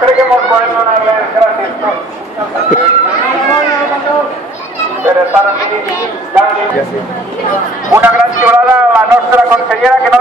crec que ens podem donar les gràcies tots. Per estar aquí. Una gran xiulada a la nostra consellera que no